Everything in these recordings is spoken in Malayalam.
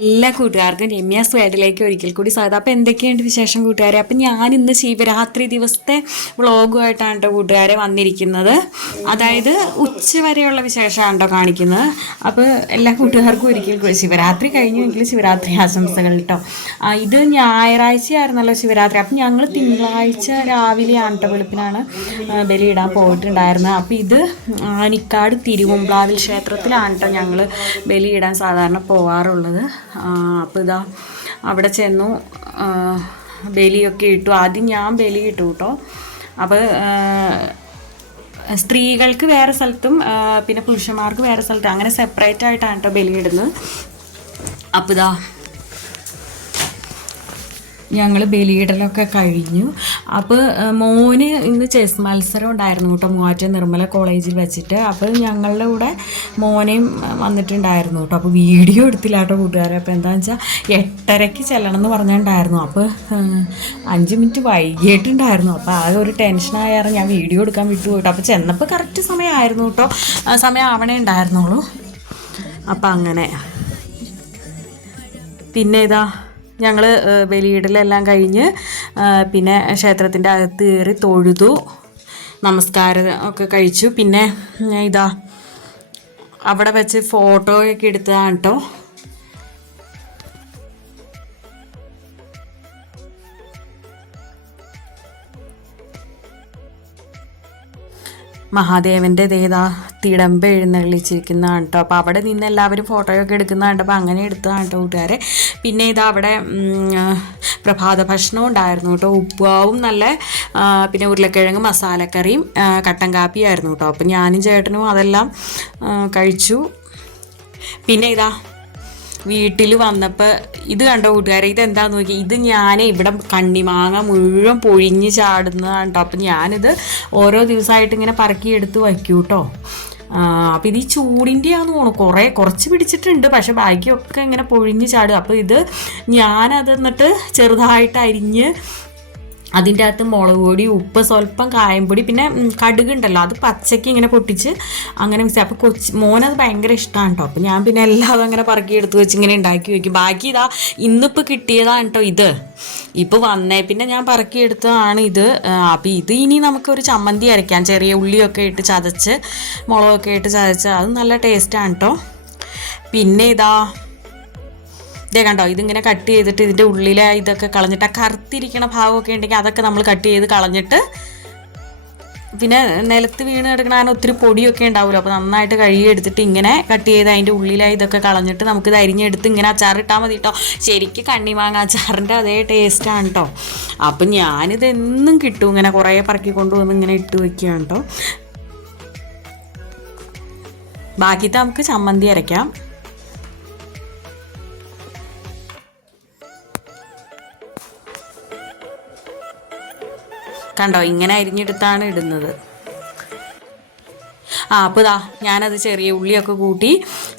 എല്ലാ കൂട്ടുകാർക്കും രമ്യ സ്വേഡിലേക്ക് ഒരിക്കൽ കൂടി സ്വാഗതം. അപ്പോൾ എന്തൊക്കെയുണ്ട് വിശേഷം കൂട്ടുകാരെ? അപ്പം ഞാൻ ഇന്ന് ശിവരാത്രി ദിവസത്തെ വ്ളോഗുമായിട്ടാണ് കേട്ടോ കൂട്ടുകാരെ വന്നിരിക്കുന്നത്. അതായത് ഉച്ച വരെയുള്ള വിശേഷമാണ് കേട്ടോ കാണിക്കുന്നത്. അപ്പോൾ എല്ലാ കൂട്ടുകാർക്കും ഒരിക്കൽ കൂടി ശിവരാത്രി കഴിഞ്ഞെങ്കിൽ ശിവരാത്രി ആശംസകൾ കേട്ടോ. ഇത് ഞായറാഴ്ചയായിരുന്നല്ലോ ശിവരാത്രി. അപ്പം ഞങ്ങൾ തിങ്കളാഴ്ച രാവിലെയാണ് കേട്ടോ വെളുപ്പിനാണ് ബലിയിടാൻ പോയിട്ടുണ്ടായിരുന്നത്. അപ്പോൾ ഇത് ആനിക്കാട് തിരുവമ്പ്ലാവിൽ ക്ഷേത്രത്തിലാണ് കേട്ടോ ഞങ്ങൾ ബലിയിടാൻ സാധാരണ പോവാറുള്ളത്. അപ്പോൾ ഇതാ അവിടെ ചെന്നു ബലിയൊക്കെ ഇട്ടു. ആദ്യം ഞാൻ ബലി ഇട്ടു കേട്ടോ. അപ്പോൾ സ്ത്രീകൾക്ക് വേറെ സ്ഥലത്തും പിന്നെ പുരുഷന്മാർക്ക് വേറെ സ്ഥലത്തും അങ്ങനെ സെപ്പറേറ്റ് ആയിട്ടാണ് കേട്ടോ ബലി ഇടുന്നത്. അപ്പോൾ ഇതാ ഞങ്ങൾ ബലിയിടലൊക്കെ കഴിഞ്ഞു. അപ്പോൾ മോന് ഇന്ന് ചെസ് മത്സരം ഉണ്ടായിരുന്നു കേട്ടോ മൂവാറ്റുപുഴ നിർമ്മല കോളേജിൽ വെച്ചിട്ട്. അപ്പോൾ ഞങ്ങളുടെ കൂടെ മോനെയും വന്നിട്ടുണ്ടായിരുന്നു കേട്ടോ. അപ്പോൾ വീഡിയോ എടുത്തില്ല കേട്ടോ കൂട്ടുകാരെ. അപ്പോൾ എന്താണെന്ന് വെച്ചാൽ 8:30 ചെല്ലണം എന്ന് പറഞ്ഞിട്ടുണ്ടായിരുന്നു. അപ്പോൾ 5 മിനിറ്റ് വൈകിട്ടുണ്ടായിരുന്നു. അപ്പോൾ ആകെ ഒരു ടെൻഷനായാലും ഞാൻ വീഡിയോ എടുക്കാൻ വിട്ടുപോയിട്ടോ. അപ്പോൾ ചെന്നപ്പോൾ കറക്റ്റ് സമയമായിരുന്നു കേട്ടോ. സമയം ആവണേ ഉണ്ടായിരുന്നുള്ളൂ. അപ്പം അങ്ങനെ പിന്നെ ഇതാ ഞങ്ങൾ ബലിയിടലെല്ലാം കഴിഞ്ഞ് പിന്നെ ക്ഷേത്രത്തിൻ്റെ അകത്ത് കയറി തൊഴുതു, നമസ്കാരം ഒക്കെ കഴിച്ചു. പിന്നെ ഇതാ അവിടെ വെച്ച് ഫോട്ടോയൊക്കെ എടുത്തതാണ് കേട്ടോ. മഹാദേവൻ്റെ ദേതാ തിടമ്പ് എഴുന്നള്ളിച്ചിരിക്കുന്നതാണ് കേട്ടോ. അപ്പോൾ അവിടെ നിന്ന് എല്ലാവരും ഫോട്ടോയൊക്കെ എടുക്കുന്നതാണ്. അപ്പോൾ അങ്ങനെ എടുത്തതാണ് കേട്ടോ കൂട്ടുകാരെ. പിന്നെ ഇതാ അവിടെ പ്രഭാത ഭക്ഷണം ഉണ്ടായിരുന്നു കേട്ടോ. ഉപ്പുമാവും നല്ല പിന്നെ ഉരുളക്കിഴങ്ങ് മസാലക്കറിയും കട്ടൻ കാപ്പിയായിരുന്നു കേട്ടോ. അപ്പോൾ ഞാനും ചേട്ടനും അതെല്ലാം കഴിച്ചു. പിന്നെ ഇതാ വീട്ടിൽ വന്നപ്പോൾ ഇത് കണ്ടോ കൂട്ടുകാരെ, ഇതെന്താണെന്ന് നോക്കി. ഇത് ഞാൻ ഇവിടെ കണ്ണിമാങ്ങ മുഴുവൻ പൊഴിഞ്ഞ് ചാടുന്നതാണ് കേട്ടോ. അപ്പം ഞാനിത് ഓരോ ദിവസമായിട്ട് ഇങ്ങനെ പറക്കിയെടുത്ത് വയ്ക്കൂ കേട്ടോ. അപ്പം ഇത് ഈ ചൂടിൻ്റെയാണെന്ന് തോന്നുന്നു. കുറച്ച് പിടിച്ചിട്ടുണ്ട്, പക്ഷെ ബാക്കിയൊക്കെ ഇങ്ങനെ പൊഴിഞ്ഞ് ചാടുക. അപ്പോൾ ഇത് ഞാനത് എന്നിട്ട് ചെറുതായിട്ട് അരിഞ്ഞ് അതിൻ്റെ അകത്ത് മുളക് പൊടി, ഉപ്പ്, സ്വല്പം കായംപൊടി, പിന്നെ കടുകുണ്ടല്ലോ അത് പച്ചയ്ക്ക് ഇങ്ങനെ പൊട്ടിച്ച് അങ്ങനെ മിക്സ്. അപ്പോൾ മോനത് ഭയങ്കര ഇഷ്ടമാണ് കേട്ടോ. അപ്പോൾ ഞാൻ പിന്നെ എല്ലാം അങ്ങനെ പറക്കി എടുത്ത് വെച്ച് ഇങ്ങനെ ഉണ്ടാക്കി വയ്ക്കും. ബാക്കി ഇതാ ഇന്നിപ്പോൾ കിട്ടിയതാണ് കേട്ടോ. ഇപ്പോൾ വന്നേ പിന്നെ ഞാൻ പറക്കി എടുത്തതാണ് ഇത്. അപ്പോൾ ഇത് ഇനി നമുക്കൊരു ചമ്മന്തി അരയ്ക്കാം. ചെറിയ ഉള്ളിയൊക്കെ ഇട്ട് ചതച്ച് മുളകൊക്കെ ഇട്ട് ചതച്ച് അത് നല്ല ടേസ്റ്റാണ് കേട്ടോ. പിന്നെ ഇതേ കണ്ടോ, ഇതിങ്ങനെ കട്ട് ചെയ്തിട്ട് ഇതിൻ്റെ ഉള്ളിലെ ഇതൊക്കെ കളഞ്ഞിട്ട് ആ കറുത്തിരിക്കണ ഭാഗമൊക്കെ ഉണ്ടെങ്കിൽ അതൊക്കെ നമ്മൾ കട്ട് ചെയ്ത് കളഞ്ഞിട്ട് പിന്നെ നിലത്ത് വീണ് കിടക്കണ ഒത്തിരി പൊടിയൊക്കെ ഉണ്ടാവുമല്ലോ. അപ്പോൾ നന്നായിട്ട് കഴുകിയെടുത്തിട്ട് ഇങ്ങനെ കട്ട് ചെയ്ത് അതിൻ്റെ ഉള്ളിലെ ഇതൊക്കെ കളഞ്ഞിട്ട് നമുക്കിത് അരിഞ്ഞെടുത്ത് ഇങ്ങനെ അച്ചാറിട്ടാൽ മതി കേട്ടോ. ശരിക്കും കണ്ണിമാങ്ങ അച്ചാറിൻ്റെ അതേ ടേസ്റ്റാണ് കേട്ടോ. അപ്പം ഞാനിതെന്നും കിട്ടും ഇങ്ങനെ കുറേ പറക്കി കൊണ്ടുവന്ന് ഇങ്ങനെ ഇട്ട് വയ്ക്കുകയാണ് കേട്ടോ. ബാക്കിത്തെ നമുക്ക് ചമ്മന്തി അരയ്ക്കാം. കണ്ടോ, ഇങ്ങനെ അരിഞ്ഞെടുത്താണ് ഇടുന്നത്. അപ്പോൾ ഇതാ ഞാനത് ചെറിയ ഉള്ളിയൊക്കെ കൂട്ടി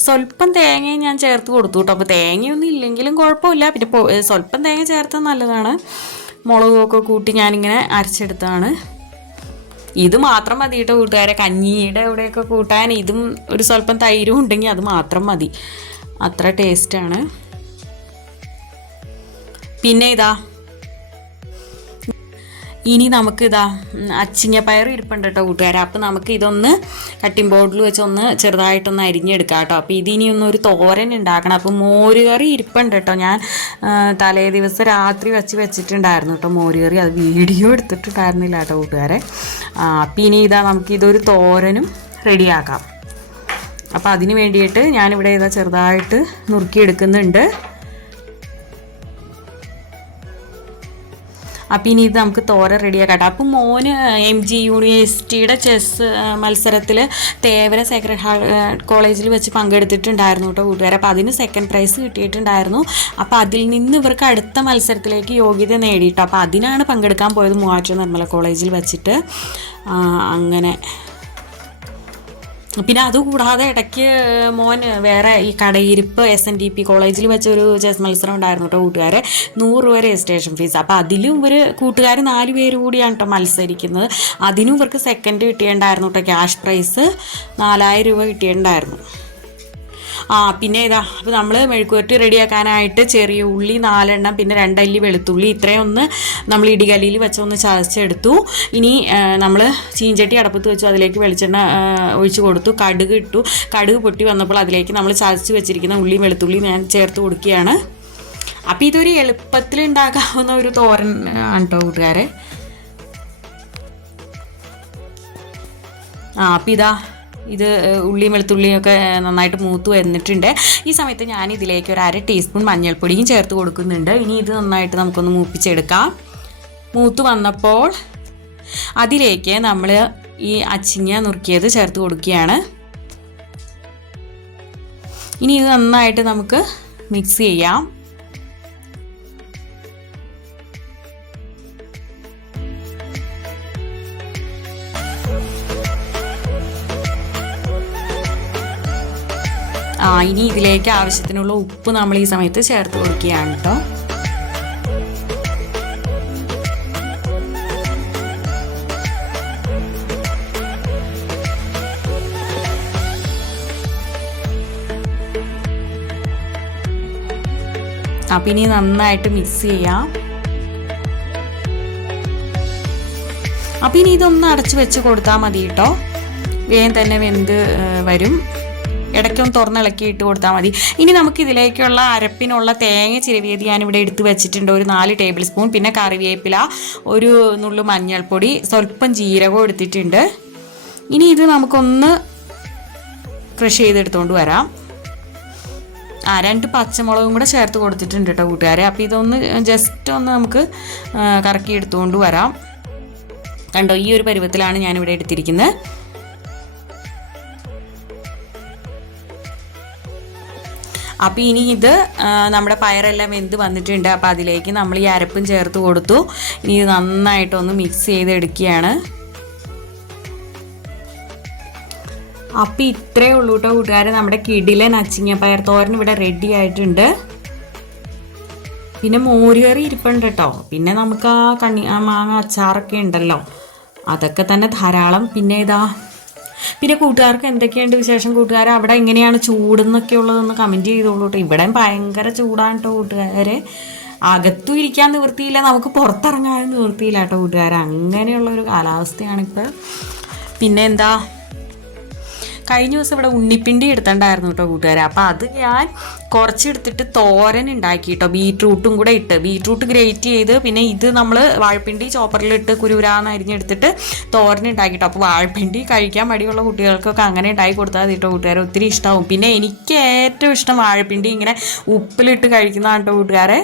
സ്വല്പം തേങ്ങയും ഞാൻ ചേർത്ത് കൊടുത്തു കേട്ടോ. അപ്പോൾ തേങ്ങയൊന്നും ഇല്ലെങ്കിലും കുഴപ്പമില്ല, പിന്നെ സ്വല്പം തേങ്ങ ചേർത്താൽ നല്ലതാണ്. മുളകൊക്കെ കൂട്ടി ഞാനിങ്ങനെ അരച്ചെടുത്താണ്. ഇത് മാത്രം മതി കേട്ടോ കൂട്ടുകാരെ. കഞ്ഞിയുടെ ഇവിടെയൊക്കെ കൂട്ടാൻ ഇതും ഒരു സ്വല്പം തൈരും ഉണ്ടെങ്കിൽ അത് മാത്രം മതി, അത്ര ടേസ്റ്റാണ്. പിന്നെ ഇനി നമുക്കിതാ അച്ചിങ്ങപ്പയർ ഇരിപ്പുണ്ട് കേട്ടോ കൂട്ടുകാരെ. അപ്പോൾ നമുക്ക് ഇതൊന്ന് കട്ടിംഗ് ബോർഡിൽ വെച്ച് ഒന്ന് ചെറുതായിട്ടൊന്ന് അരിഞ്ഞെടുക്കാം കേട്ടോ. അപ്പോൾ ഇതിനി ഒന്നൊരു തോരൻ ഉണ്ടാക്കണം. അപ്പോൾ മോരുകറി ഇരിപ്പുണ്ട് കേട്ടോ. ഞാൻ തലേ ദിവസം രാത്രി വെച്ചിട്ടുണ്ടായിരുന്നു കേട്ടോ മോരുകറി. അത് വീഡിയോ എടുത്തിട്ടുണ്ടായിരുന്നില്ല കേട്ടോ കൂട്ടുകാരെ. അപ്പോൾ ഇനി നമുക്കിതൊരു തോരനും റെഡിയാക്കാം. അപ്പോൾ അതിന് വേണ്ടിയിട്ട് ഞാനിവിടെ ചെറുതായിട്ട് നുറുക്കിയെടുക്കുന്നുണ്ട്. അപ്പം ഇനി ഇത് നമുക്ക് തോര റെഡിയാക്കട്ടെ. അപ്പം മോന് MG യൂണിവേഴ്സിറ്റിയുടെ ചെസ് മത്സരത്തിൽ തേവര സേക്രഡ് ഹാർട്ട് കോളേജിൽ വെച്ച് പങ്കെടുത്തിട്ടുണ്ടായിരുന്നു കേട്ടോ കൂട്ടുകാരെ. അപ്പോൾ അതിന് സെക്കൻഡ് പ്രൈസ് കിട്ടിയിട്ടുണ്ടായിരുന്നു. അപ്പോൾ അതിൽ നിന്ന് ഇവർക്ക് അടുത്ത മത്സരത്തിലേക്ക് യോഗ്യത നേടിയിട്ടോ. അപ്പോൾ അതിനാണ് പങ്കെടുക്കാൻ പോയത് മൂവാറ്റുപുഴ നിർമ്മല കോളേജിൽ വെച്ചിട്ട്. അങ്ങനെ പിന്നെ അതുകൂടാതെ ഇടയ്ക്ക് മോൻ വേറെ ഈ കടയിരിപ്പ് SNDP കോളേജിൽ വെച്ചൊരു ചെസ് മത്സരം ഉണ്ടായിരുന്നു കേട്ടോ കൂട്ടുകാരെ. 100 രൂപ രജിസ്ട്രേഷൻ ഫീസ്. അപ്പോൾ അതിലും ഇവർ കൂട്ടുകാർ 4 പേര് കൂടിയാണ് കേട്ടോ മത്സരിക്കുന്നത്. അതിനും ഇവർക്ക് സെക്കൻഡ് കിട്ടിയിട്ടുണ്ടായിരുന്നു കേട്ടോ. ക്യാഷ് പ്രൈസ് 4000 രൂപ കിട്ടിയിട്ടുണ്ടായിരുന്നു. പിന്നെ ഇതാ അപ്പോൾ നമ്മൾ മെഴുക്കുവരട്ടി റെഡിയാക്കാനായിട്ട് ചെറിയ ഉള്ളി 4 എണ്ണം, പിന്നെ 2 അല്ലി വെളുത്തുള്ളി, ഇത്രയും ഒന്ന് നമ്മൾ ഇടികല്ലിൽ വെച്ചൊന്ന് ചതച്ചെടുത്തു. ഇനി നമ്മൾ ചീഞ്ചട്ടി അടപ്പത്ത് വെച്ചു, അതിലേക്ക് വെളിച്ചെണ്ണ ഒഴിച്ച് കൊടുത്തു, കടുക് ഇട്ടു. കടുക് പൊട്ടി വന്നപ്പോൾ അതിലേക്ക് നമ്മൾ ചതച്ച് വെച്ചിരിക്കുന്ന ഉള്ളിയും വെളുത്തുള്ളിയും ഞാൻ ചേർത്ത് കൊടുക്കുകയാണ്. അപ്പോൾ ഇതൊരു എളുപ്പത്തിൽ ഉണ്ടാക്കാവുന്ന ഒരു തോരൻ ആണ് കേട്ടോ കൂട്ടുകാരെ. അപ്പോൾ ഇതാ ഇത് ഉള്ളിയും വെളുത്തുള്ളിയും ഒക്കെ നന്നായിട്ട് മൂത്ത് വന്നിട്ടുണ്ട്. ഈ സമയത്ത് ഞാൻ ഇതിലേക്ക് ഒരു 1/2 ടീസ്പൂൺ മഞ്ഞൾപ്പൊടിയും ചേർത്ത് കൊടുക്കുന്നുണ്ട്. ഇനി ഇത് നന്നായിട്ട് നമുക്കൊന്ന് മൂപ്പിച്ചെടുക്കാം. മൂത്ത് വന്നപ്പോൾ അതിലേക്ക് നമ്മൾ ഈ അച്ചിങ്ങ നുറുക്കിയത് ചേർത്ത് കൊടുക്കുകയാണ്. ഇനി ഇത് നന്നായിട്ട് നമുക്ക് മിക്സ് ചെയ്യാം. ഇനി ഇതിലേക്ക് ആവശ്യത്തിനുള്ള ഉപ്പ് നമ്മൾ ഈ സമയത്ത് ചേർത്ത് കൊടുക്കുകയാണ് കേട്ടോ. അപ്പം ഇനി നന്നായിട്ട് മിക്സ് ചെയ്യാം. അപ്പം ഇനി ഇതൊന്ന് അടച്ചു വെച്ച് കൊടുത്താൽ മതി കേട്ടോ. വേഗം തന്നെ വെന്ത് വരും. ഇടയ്ക്കൊന്ന് തുറന്നിളക്കി ഇട്ട് കൊടുത്താൽ മതി. ഇനി നമുക്ക് ഇതിലേക്കുള്ള അരപ്പിനുള്ള തേങ്ങ ചിരവിയത് ഞാനിവിടെ എടുത്ത് വെച്ചിട്ടുണ്ട്, ഒരു 4 ടേബിൾ സ്പൂൺ. പിന്നെ കറിവേപ്പില, ഒരു നുള്ളു മഞ്ഞൾപ്പൊടി, സ്വല്പം ജീരകം എടുത്തിട്ടുണ്ട്. ഇനി ഇത് നമുക്കൊന്ന് ക്രഷ് ചെയ്തെടുത്തുകൊണ്ട് വരാം. 2 പച്ചമുളകും കൂടെ ചേർത്ത് കൊടുത്തിട്ടുണ്ട് കേട്ടോ കൂട്ടുകാരെ. അപ്പോൾ ഇതൊന്ന് ജസ്റ്റ് ഒന്ന് നമുക്ക് കറക്കി എടുത്തുകൊണ്ട് വരാം. കണ്ടോ, ഈ ഒരു പരുവത്തിലാണ് ഞാനിവിടെ എടുത്തിരിക്കുന്നത്. അപ്പോൾ ഇനി ഇത് നമ്മുടെ പയറെല്ലാം വെന്ത് വന്നിട്ടുണ്ട്. അപ്പോൾ അതിലേക്ക് നമ്മൾ ഈ അരപ്പും ചേർത്ത് കൊടുത്തു. ഇനി ഇത് നന്നായിട്ടൊന്ന് മിക്സ് ചെയ്തെടുക്കുകയാണ്. അപ്പോൾ ഇത്രയേ ഉള്ളൂ കേട്ടോ കൂട്ടുകാരെ, നമ്മുടെ കിടിലൻ അച്ചിങ്ങ പയർ തോരൻ ഇവിടെ റെഡി ആയിട്ടുണ്ട്. പിന്നെ മോരുകറി ഇരിപ്പുണ്ട് കേട്ടോ. പിന്നെ നമുക്ക് ആ മാങ്ങ അച്ചാറൊക്കെ ഉണ്ടല്ലോ, അതൊക്കെ തന്നെ ധാരാളം. പിന്നെ കൂട്ടുകാർക്ക് എന്തൊക്കെയുണ്ട് വിശേഷം? കൂട്ടുകാർ അവിടെ എങ്ങനെയാണ് ചൂടെന്നൊക്കെ ഉള്ളതെന്ന് കമൻറ്റ് ചെയ്തോളൂ കേട്ടോ. ഇവിടെ ഭയങ്കര ചൂടാണ് കേട്ടോ കൂട്ടുകാരെ. അകത്തും ഇരിക്കാൻ നിവൃത്തിയില്ല, നമുക്ക് പുറത്തിറങ്ങാനും നിവൃത്തിയില്ല കേട്ടോ കൂട്ടുകാരെ. അങ്ങനെയുള്ളൊരു കാലാവസ്ഥയാണിപ്പോൾ. പിന്നെ കഴിഞ്ഞ ദിവസം ഇവിടെ ഉണ്ണിപ്പിണ്ടി എടുത്തിട്ടുണ്ടായിരുന്നു കേട്ടോ കൂട്ടുകാരെ. അപ്പോൾ അത് ഞാൻ കുറച്ചെടുത്തിട്ട് തോരൻ ഉണ്ടാക്കി കേട്ടോ, ബീട്രൂട്ടും കൂടെ ഇട്ട്. ബീട്രൂട്ട് ഗ്രേറ്റ് ചെയ്ത്, പിന്നെ ഇത് നമ്മൾ വാഴപ്പിണ്ടി ചോപ്പറിലിട്ട് കുരുരാന്ന് അരിഞ്ഞെടുത്തിട്ട് തോരൻ ഉണ്ടാക്കിട്ടോ. അപ്പോൾ വാഴപ്പിണ്ടി കഴിക്കാൻ മടിയുള്ള കുട്ടികൾക്കൊക്കെ അങ്ങനെ ഉണ്ടാക്കി കൊടുത്താൽ മതി കേട്ടോ കൂട്ടുകാരെ, ഒത്തിരി ഇഷ്ടമാവും. പിന്നെ എനിക്ക് ഏറ്റവും ഇഷ്ടം വാഴപ്പിണ്ടി ഇങ്ങനെ ഉപ്പിലിട്ട് കഴിക്കുന്നതാണ് കേട്ടോ കൂട്ടുകാരെ.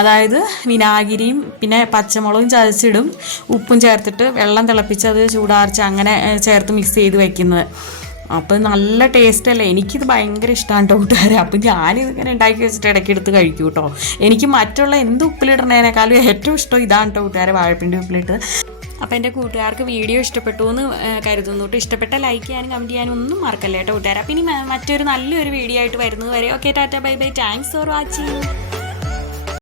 അതായത് വിനാഗിരിയും പിന്നെ പച്ചമുളകും ചതച്ചിടും, ഉപ്പും ചേർത്തിട്ട് വെള്ളം തിളപ്പിച്ച് അത് ചൂടാർച്ച് അങ്ങനെ ചേർത്ത് മിക്സ് ചെയ്ത് വയ്ക്കുന്നത്. അപ്പോൾ നല്ല ടേസ്റ്റ് അല്ലേ. എനിക്കിത് ഭയങ്കര ഇഷ്ടമാണ് കേട്ടോ കൂട്ടുകാരെ. അപ്പോൾ ഞാനിതിങ്ങനെ ഉണ്ടാക്കി വെച്ചിട്ട് ഇടയ്ക്ക് എടുത്ത് കഴിക്കും കേട്ടോ. എനിക്ക് മറ്റുള്ള എന്ത് ഉപ്പിലിടുന്നതിനേക്കാളും ഏറ്റവും ഇഷ്ടം ഇതാണ് കേട്ടോ കൂട്ടുകാരെ, വാഴപ്പിണ്ടി ഉപ്പിലിട്ട്. അപ്പോൾ എൻ്റെ കൂട്ടുകാർക്ക് വീഡിയോ ഇഷ്ടപ്പെട്ടു എന്ന് കരുതുന്നു കേട്ടോ. ഇഷ്ടപ്പെട്ട ലൈക്ക് ചെയ്യാനും കമൻറ്റ് ചെയ്യാനും ഒന്നും മറക്കല്ലേ കേട്ടോ കൂട്ടുകാരെ. അപ്പോൾ ഇനി മറ്റൊരു നല്ലൊരു വീഡിയോ ആയിട്ട് വരുന്നത് വരെ okay, Tata bye bye, thanks for watching.